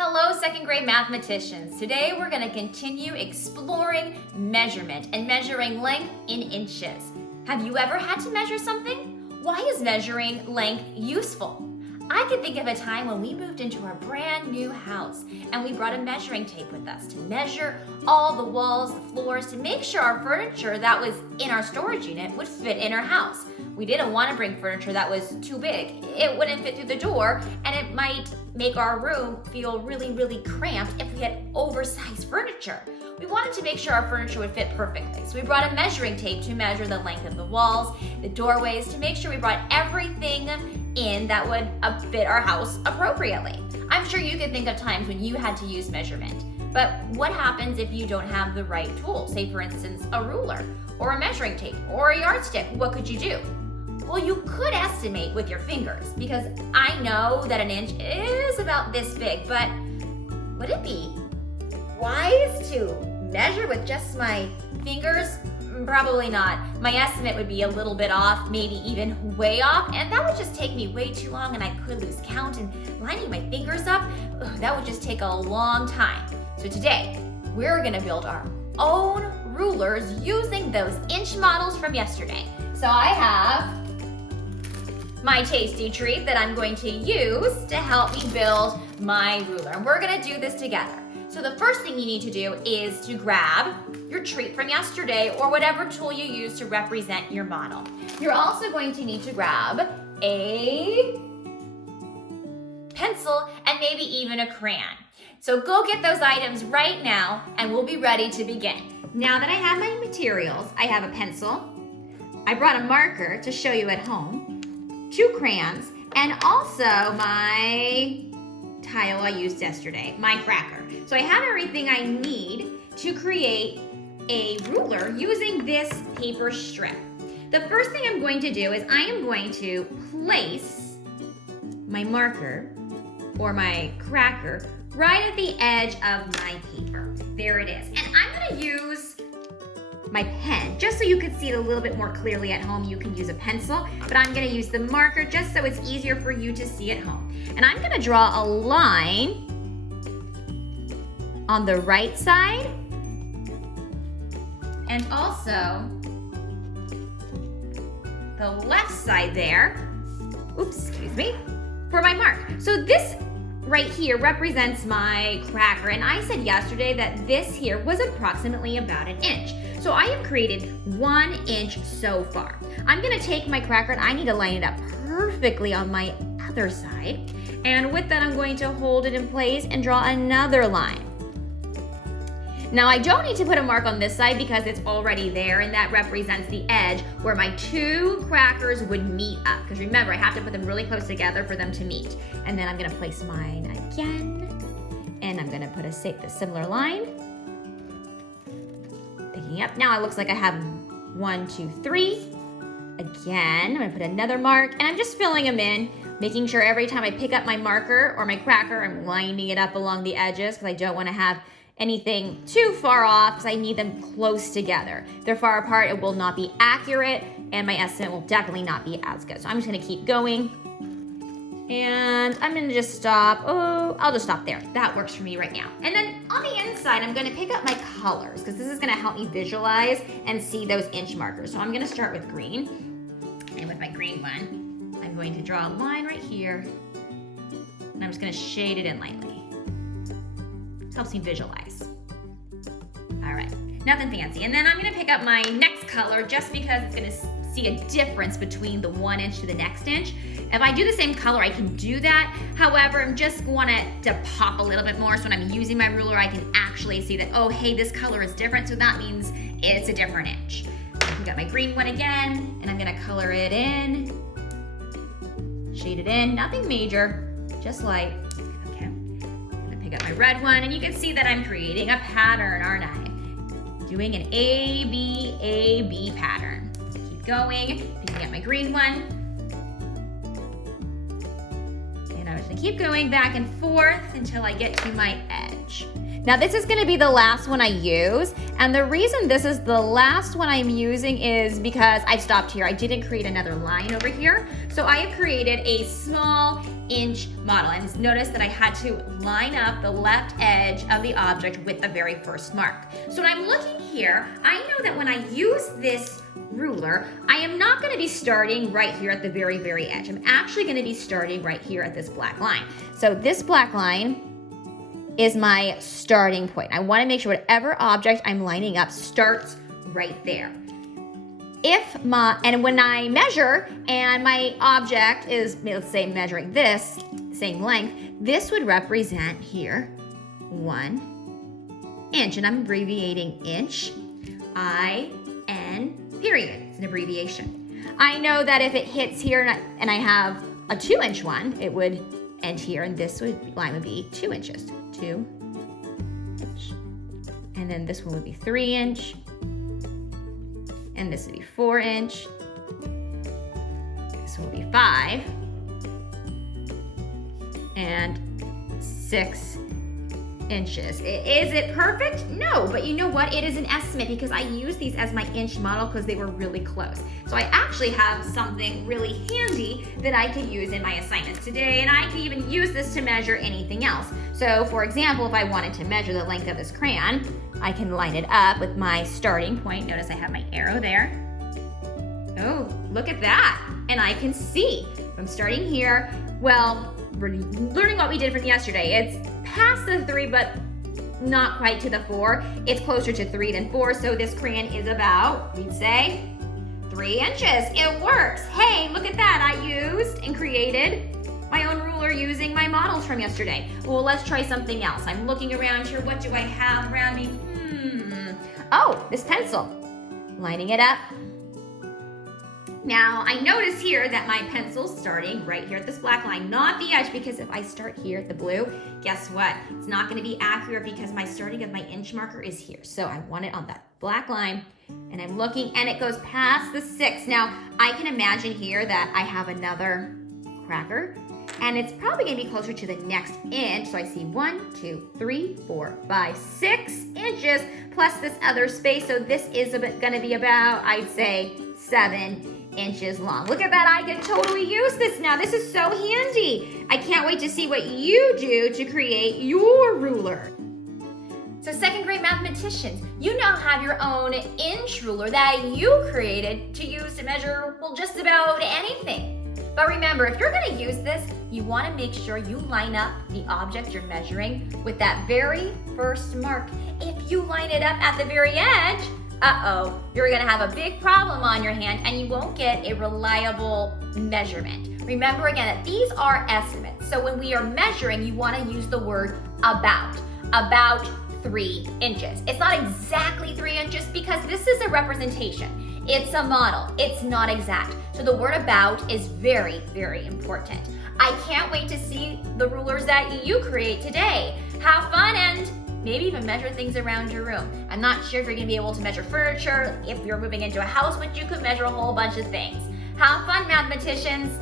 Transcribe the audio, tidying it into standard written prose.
Hello, second grade mathematicians. Today we're going to continue exploring measurement and measuring length in inches. Have you ever had to measure something? Why is measuring length useful? I can think of a time when we moved into our brand new house and we brought a measuring tape with us to measure all the walls, the floors, to make sure our furniture that was in our storage unit would fit in our house. We didn't want to bring furniture that was too big. It wouldn't fit through the door and it might make our room feel really cramped if we had oversized furniture. We wanted to make sure our furniture would fit perfectly. So we brought a measuring tape to measure the length of the walls, the doorways, to make sure we brought everything in that would fit our house appropriately. I'm sure you can think of times when you had to use measurement. But what happens if you don't have the right tool? Say for instance, a ruler or a measuring tape or a yardstick. What could you do? Well, you could estimate with your fingers, because I know that an inch is about this big, but would it be wise to measure with just my fingers? Probably not. My estimate would be a little bit off, maybe even way off, and that would just take me way too long and I could lose count, and lining my fingers up, that would just take a long time. So today, we're gonna build our own rulers using those inch models from yesterday. So I have my tasty treat that I'm going to use to help me build my ruler. And we're gonna do this together. So the first thing you need to do is to grab your treat from yesterday or whatever tool you use to represent your model. You're also going to need to grab a pencil and maybe even a crayon. So go get those items right now and we'll be ready to begin. Now that I have my materials, I have a pencil, I brought a marker to show you at home, 2 crayons, and also my tile I used yesterday, my cracker. So I have everything I need to create a ruler using this paper strip. The first thing I'm going to do is I am going to place my marker or my cracker right at the edge of my paper. There it is. And I'm gonna use my pen, just so you can see it a little bit more clearly at home. You can use a pencil, but I'm gonna use the marker just so it's easier for you to see at home. And I'm gonna draw a line on the right side and also the left side there, oops, excuse me, for my mark. So this right here represents my cracker, and I said yesterday that this here was approximately about 1 inch. So I have created 1 inch so far. I'm gonna take my cracker and I need to line it up perfectly on my other side. And with that, I'm going to hold it in place and draw another line. Now I don't need to put a mark on this side because it's already there, and that represents the edge where my 2 crackers would meet up. Because remember, I have to put them really close together for them to meet. And then I'm gonna place mine again, and I'm gonna put a similar line. Picking up, now it looks like I have 1, 2, 3. Again, I'm gonna put another mark, and I'm just filling them in, making sure every time I pick up my marker or my cracker, I'm lining it up along the edges because I don't wanna have anything too far off because I need them close together. If they're far apart, it will not be accurate, and my estimate will definitely not be as good. So I'm just gonna keep going. And I'm gonna just stop. Oh, I'll just stop there. That works for me right now. And then on the inside, I'm gonna pick up my colors because this is gonna help me visualize and see those inch markers. So I'm gonna start with green. And with my green one, I'm going to draw a line right here. And I'm just gonna shade it in lightly. Helps me visualize. All right, nothing fancy. And then I'm gonna pick up my next color just because it's gonna see a difference between the 1 inch to the next inch. If I do the same color, I can do that. However, I just want it to pop a little bit more. So when I'm using my ruler, I can actually see that, oh, hey, this color is different. So that means it's a different inch. I got my green one again, and I'm gonna color it in, shade it in, nothing major, just light. Okay, I'm gonna pick up my red one, and you can see that I'm creating a pattern, aren't I? Doing an A, B pattern. Keep going, picking up my green one. And I'm just gonna keep going back and forth until I get to my edge. Now this is gonna be the last one I use, and the reason this is the last one I'm using is because I've stopped here. I didn't create another line over here. So I have created a small inch model. And notice that I had to line up the left edge of the object with the very first mark. So when I'm looking here, I know that when I use this ruler, I am not going to be starting right here at the very, very edge. I'm actually going to be starting right here at this black line. So this black line is my starting point. I want to make sure whatever object I'm lining up starts right there. And when I measure and my object is, let's say, measuring this same length, this would represent here 1 inch, and I'm abbreviating inch, I-N, period. It's an abbreviation. I know that if it hits here and I have a 2-inch one, it would end here, and this line would be 2 inches. 2 inch. And then this one would be 3 inch. And this would be 4 inch. This will be 5. And 6 inches. Is it perfect? No, but you know what? It is an estimate because I use these as my inch model because they were really close. So I actually have something really handy that I could use in my assignments today, and I can even use this to measure anything else. So for example, if I wanted to measure the length of this crayon, I can line it up with my starting point. Notice I have my arrow there. Oh, look at that. And I can see from starting here, well, we're learning what we did from yesterday. It's past the 3, but not quite to the 4. It's closer to 3 than 4, so this crayon is about, we'd say, 3 inches. It works. Hey, look at that. I used and created my own ruler using my models from yesterday. Well, let's try something else. I'm looking around here. What do I have around me? Oh, this pencil. Lining it up. Now, I notice here that my pencil's starting right here at this black line, not the edge, because if I start here at the blue, guess what? It's not gonna be accurate because my starting of my inch marker is here. So I want it on that black line, and I'm looking, and it goes past the 6. Now, I can imagine here that I have another cracker, and it's probably gonna be closer to the next inch. So I see 1, 2, 3, 4, 5, 6 inches plus this other space. So this is gonna be about, I'd say, 7 inches long. Look at that, I can totally use this now. This is so handy. I can't wait to see what you do to create your ruler. So second grade mathematicians, you now have your own inch ruler that you created to use to measure, well, just about anything. But remember, if you're gonna use this, you wanna make sure you line up the object you're measuring with that very first mark. If you line it up at the very edge, you're gonna have a big problem on your hand and you won't get a reliable measurement. Remember again that these are estimates. So when we are measuring, you wanna use the word about 3 inches. It's not exactly 3 inches because this is a representation. It's a model, it's not exact. So the word about is very, very important. I can't wait to see the rulers that you create today. Have fun and maybe even measure things around your room. I'm not sure if you're gonna be able to measure furniture, if you're moving into a house, but you could measure a whole bunch of things. Have fun, mathematicians.